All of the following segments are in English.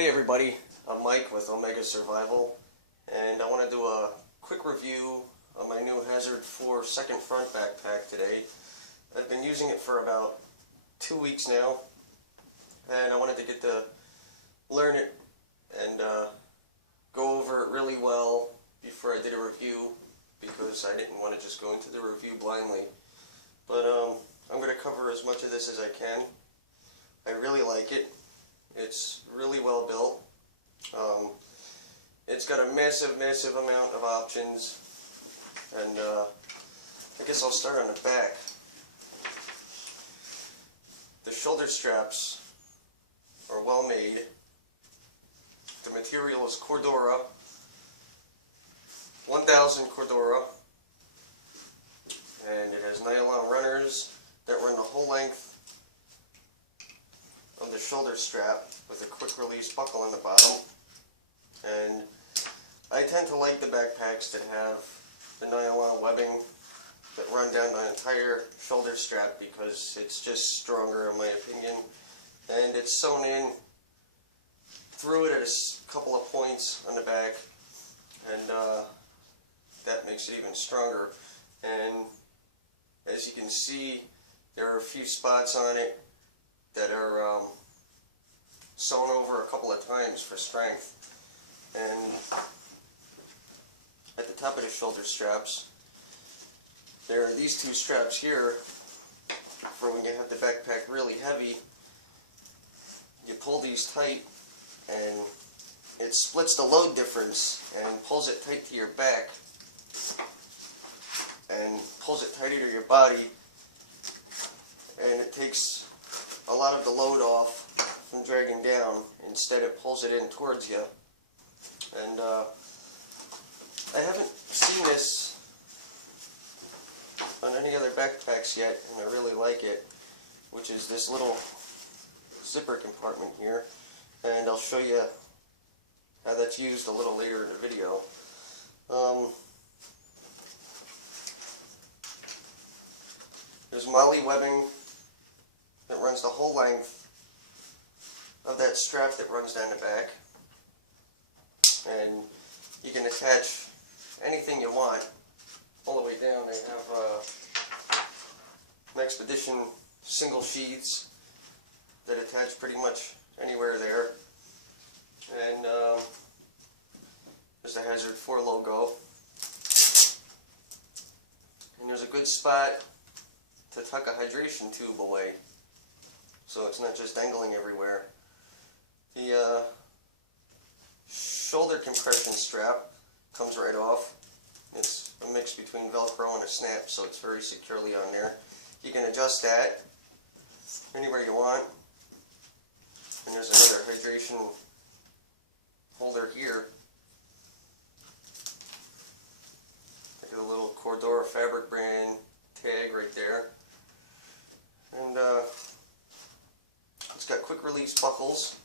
Hey everybody, I'm Mike with Omega Survival, and I want to do a quick review of my new Hazard 4 second front backpack today. I've been using it for about 2 weeks now, and I wanted to get to learn it and go over it really well before I did a review, because I didn't want to just go into the review blindly. But I'm going to cover as much of this as I can. I really like it. It's really well built. It's got a massive amount of options, and I guess I'll start on the back. The shoulder straps are well made. The material is Cordura, 1000 Cordura, and it has nylon runners that run the whole length of the shoulder strap with a quick release buckle on the bottom. And I tend to like the backpacks that have the nylon webbing that run down the entire shoulder strap, because it's just stronger in my opinion, and it's sewn in through it at a couple of points on the back, and that makes it even stronger. And as you can see, there are a few spots on it that are sewn over a couple of times for strength. And at the top of the shoulder straps, there are these two straps here for when you have the backpack really heavy. You pull these tight and it splits the load difference and pulls it tight to your back and pulls it tighter to your body, and it takes a lot of the load off from dragging down. Instead, it pulls it in towards you. And I haven't seen this on any other backpacks yet, and I really like it, which is this little zipper compartment here, and I'll show you how that's used a little later in the video. There's MOLLE webbing that runs the whole length of that strap that runs down the back, and you can attach anything you want all the way down. They have an Expedition single sheaths that attach pretty much anywhere there, and there's the Hazard 4 logo, and there's a good spot to tuck a hydration tube away, so it's not just dangling everywhere. The shoulder compression strap comes right off. It's a mix between Velcro and a snap, so it's very securely on there. You can adjust that anywhere you want. And there's another hydration holder here. Look at the little Cordura fabric brand tag right there. And it's got quick release buckles.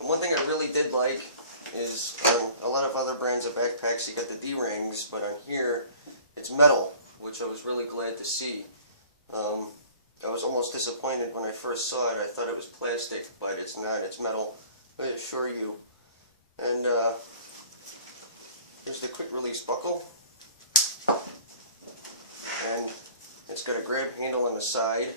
And one thing I really did like is on a lot of other brands of backpacks you got the D-rings, but on here it's metal, which I was really glad to see. I was almost disappointed when I first saw it. I thought it was plastic, but it's not. It's metal, I assure you. And here's the quick release buckle, and it's got a grab handle on the side.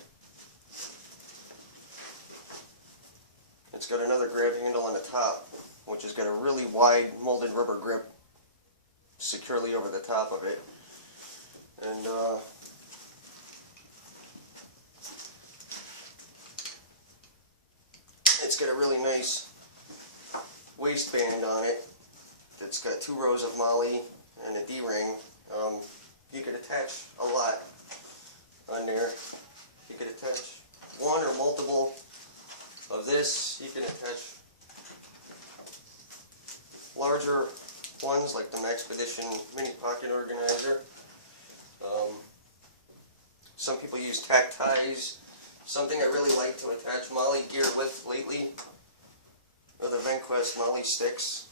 It's got another grab handle on the top, which has got a really wide molded rubber grip securely over the top of it. And it's got a really nice waistband on it that's got 2 rows of MOLLE and a D-ring. You could attach a lot on there. You could attach one or multiple of this. You can attach larger ones like the Expedition mini pocket organizer. Some people use tack ties. Something I really like to attach MOLLE gear with lately are the Venquest MOLLE sticks.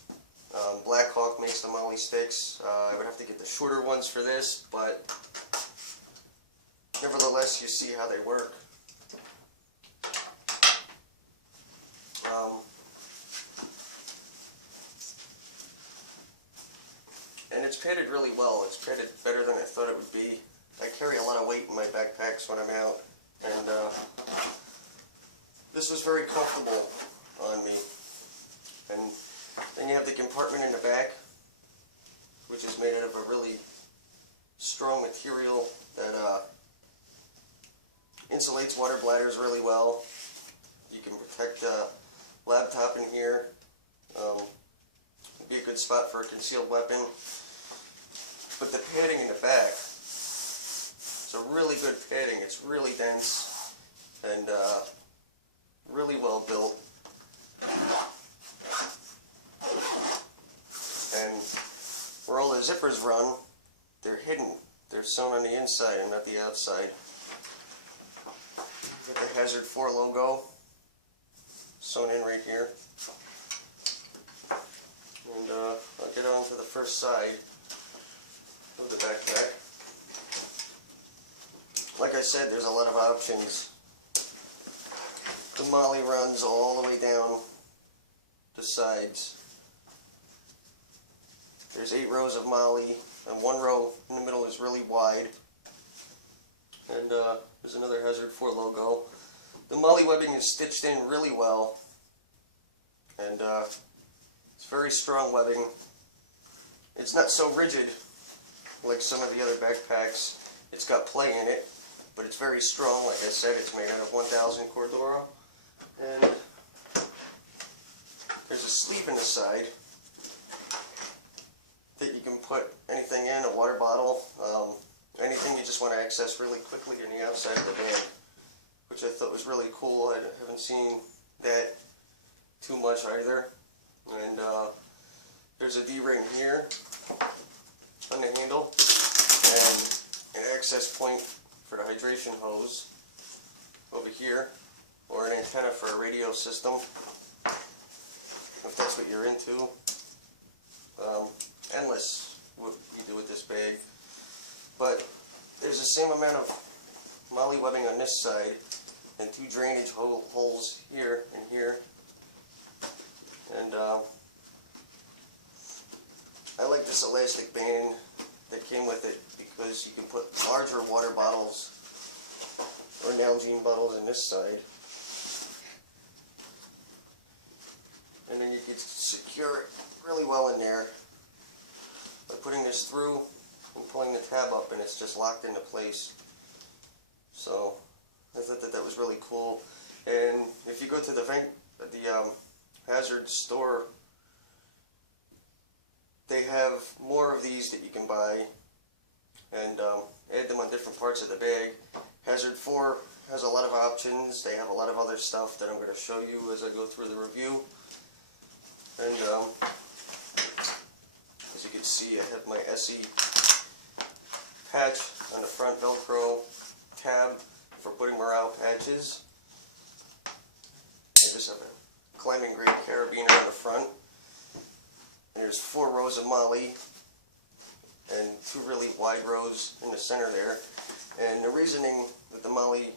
Blackhawk makes the MOLLE sticks. I would have to get the shorter ones for this, but nevertheless you see how they work. padded really well. It's padded better than I thought it would be. I carry a lot of weight in my backpacks when I'm out, and this was very comfortable on me. And then you have the compartment in the back, which is made out of a really strong material that insulates water bladders really well. You can protect a laptop in here. Be a good spot for a concealed weapon. But the padding in the back, it's a really good padding. It's really dense and really well built. And where all the zippers run, they're hidden. They're sewn on the inside and not the outside. Got the Hazard 4 logo sewn in right here. And I'll get on to the first side of the backpack. Like I said, there's a lot of options. The MOLLE runs all the way down the sides. There's 8 rows of MOLLE, and 1 row in the middle is really wide. And there's another Hazard 4 logo. The MOLLE webbing is stitched in really well, and it's very strong webbing. It's not so rigid like some of the other backpacks. It's got play in it, but it's very strong. Like I said, it's made out of 1000 Cordura. And there's a sleeve in the side that you can put anything in, a water bottle, anything you just want to access really quickly on the outside of the bag, which I thought was really cool. I haven't seen that too much either. And there's a D-ring here on the handle, and an access point for the hydration hose over here, or an antenna for a radio system, if that's what you're into. Endless what you do with this bag. But there's the same amount of MOLLE webbing on this side, and 2 drainage holes here and here. And I like this elastic band that came with it because you can put larger water bottles or Nalgene bottles in this side. And then you can secure it really well in there by putting this through and pulling the tab up, and it's just locked into place. So I thought that was really cool. And if you go to the Hazard store, they have more of these that you can buy and add them on different parts of the bag. Hazard 4 has a lot of options. They have a lot of other stuff that I'm going to show you as I go through the review. And as you can see, I have my SE patch on the front, Velcro tab for putting morale patches. I just have a climbing grade carabiner on the front. And there's 4 rows of MOLLE and 2 really wide rows in the center there. And the reasoning that the MOLLE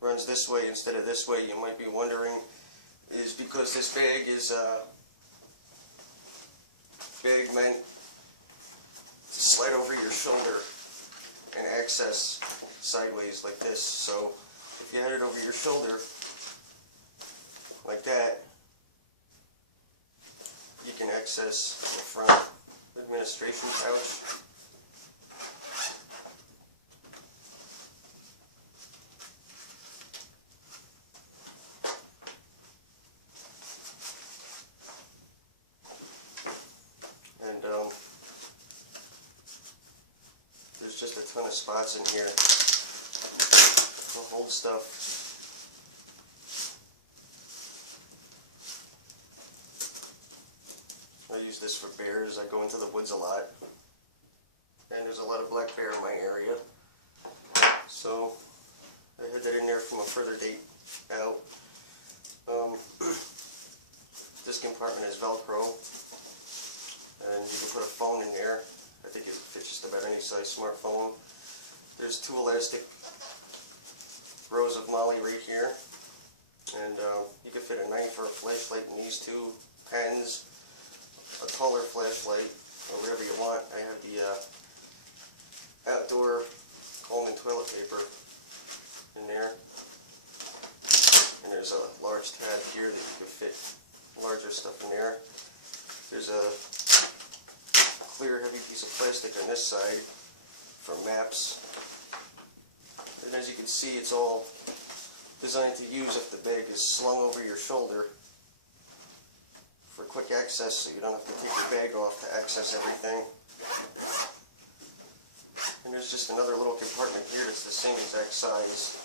runs this way instead of this way, you might be wondering, is because this bag is bag meant to slide over your shoulder and access sideways like this. So if you had it over your shoulder like that, you can access the front administration pouch. And there's just a ton of spots in here to hold stuff. I use this for bears. I go into the woods a lot, and there's a lot of black bear in my area, so I had that in there from a further date out. This compartment is Velcro, and you can put a phone in there. I think it fits just about any size smartphone. There's 2 elastic rows of MOLLE right here, and you can fit a knife or a flashlight in these 2 pens, a taller flashlight, or whatever you want. I have the outdoor Coleman toilet paper in there. And there's a large tab here that you can fit larger stuff in there. There's a clear heavy piece of plastic on this side for maps. And as you can see, it's all designed to use if the bag is slung over your shoulder for quick access, so you don't have to take your bag off to access everything. And there's just another little compartment here that's the same exact size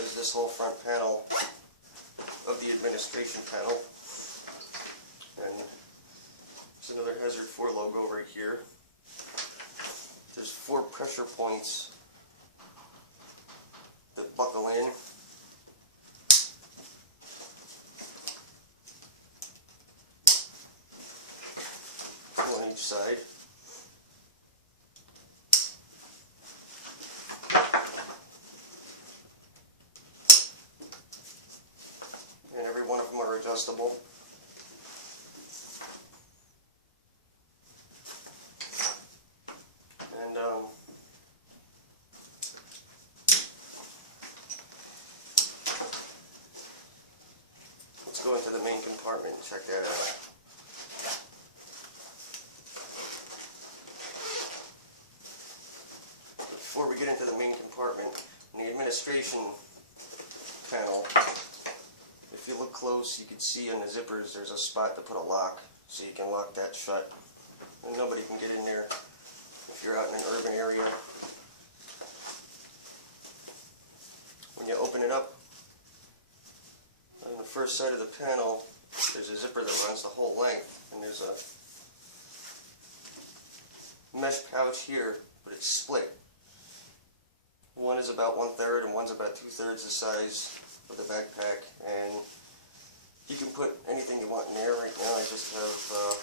as this whole front panel of the administration panel. And there's another Hazard 4 logo right here. There's 4 pressure points that buckle in. Two on each side. And every one of them are adjustable. And let's go into the main compartment and check that out. Before we get into the main compartment, in the administration panel, if you look close, you can see on the zippers there's a spot to put a lock, so you can lock that shut. And nobody can get in there if you're out in an urban area. When you open it up, on the first side of the panel, there's a zipper that runs the whole length, and there's a mesh pouch here, but it's split. One is about 1/3 and one's about 2/3 the size of the backpack, and you can put anything you want in there. Right now I just have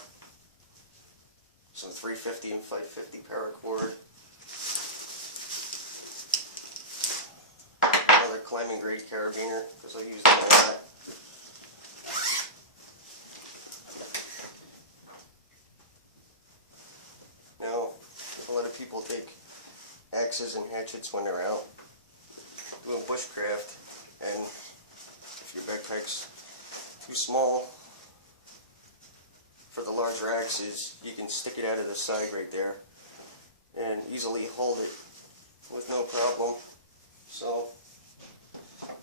some 350 and 550 paracord, another climbing grade carabiner because I use them a lot. Now, a lot of people take axes and hatchets when they're out doing bushcraft, and if your backpack's too small for the larger axes, you can stick it out of the side right there and easily hold it with no problem. So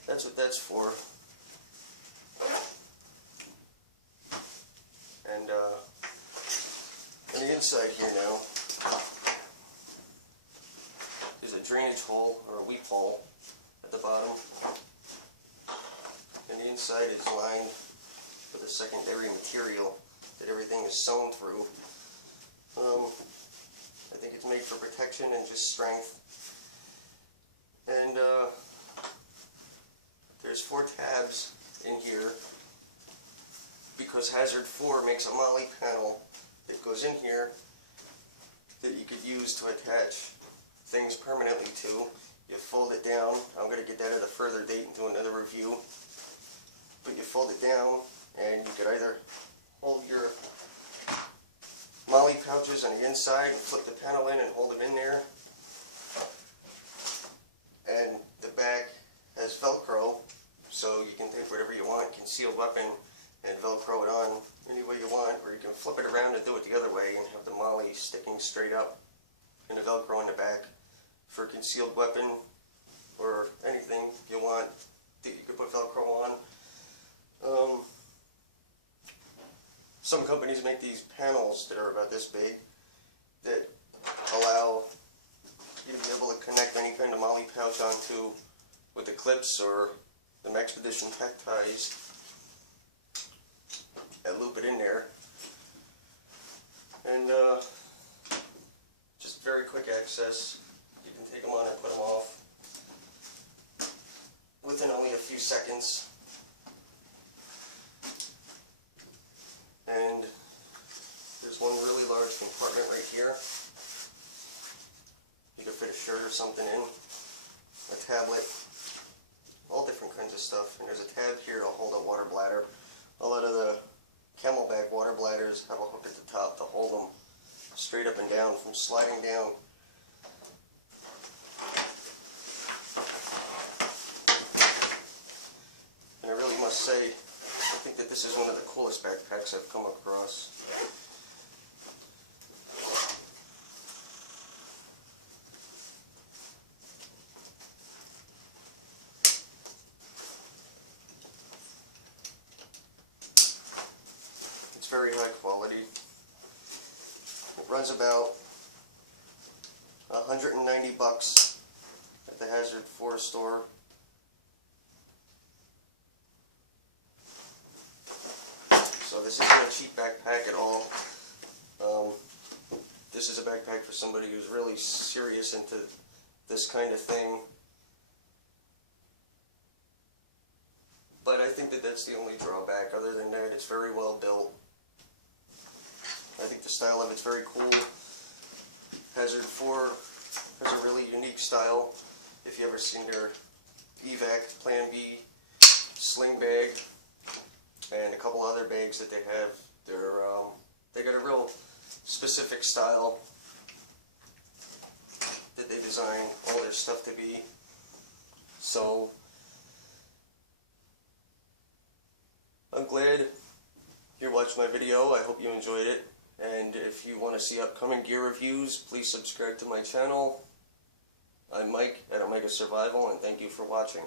that's what that's for. And on the inside here now, there's a drainage hole, or a weep hole, at the bottom. And the inside is lined with a secondary material that everything is sewn through. I think it's made for protection and just strength. And there's 4 tabs in here because Hazard 4 makes a MOLLE panel that goes in here that you could use to attach things permanently to. You fold it down. I'm going to get that at a further date and do another review. But you fold it down and you could either hold your MOLLE pouches on the inside and flip the panel in and hold them in there. And the back has Velcro, so you can take whatever you want, concealed weapon, and Velcro it on any way you want, or you can flip it around and do it the other way and have the MOLLE sticking straight up and the Velcro in the back for a concealed weapon or anything you want that you could put Velcro on. Some companies make these panels that are about this big that allow you to be able to connect any kind of MOLLE pouch onto with the clips or the Maxpedition Tech ties and loop it in there. And just very quick access. You can take them on and put them off within only a few seconds. And there's one really large compartment right here. You could fit a shirt or something in, a tablet, all different kinds of stuff. And there's a tab here to hold a water bladder. A lot of the Camelback water bladders have a hook at the top to hold them straight up and down from sliding down. And I really must say, I think that this is one of the coolest backpacks I've come across. It's very high quality. It runs about $190 at the Hazard 4 store. So this isn't a cheap backpack at all. This is a backpack for somebody who's really serious into this kind of thing. But I think that that's the only drawback. Other than that, it's very well built. I think the style of it's very cool. Hazard 4 has a really unique style. If you ever seen their Evac Plan B sling bag and a couple other bags that they have, they got a real specific style that they design all their stuff to be. So I'm glad you watched my video. I hope you enjoyed it. And if you want to see upcoming gear reviews, please subscribe to my channel. I'm Mike at Omega Survival, and thank you for watching.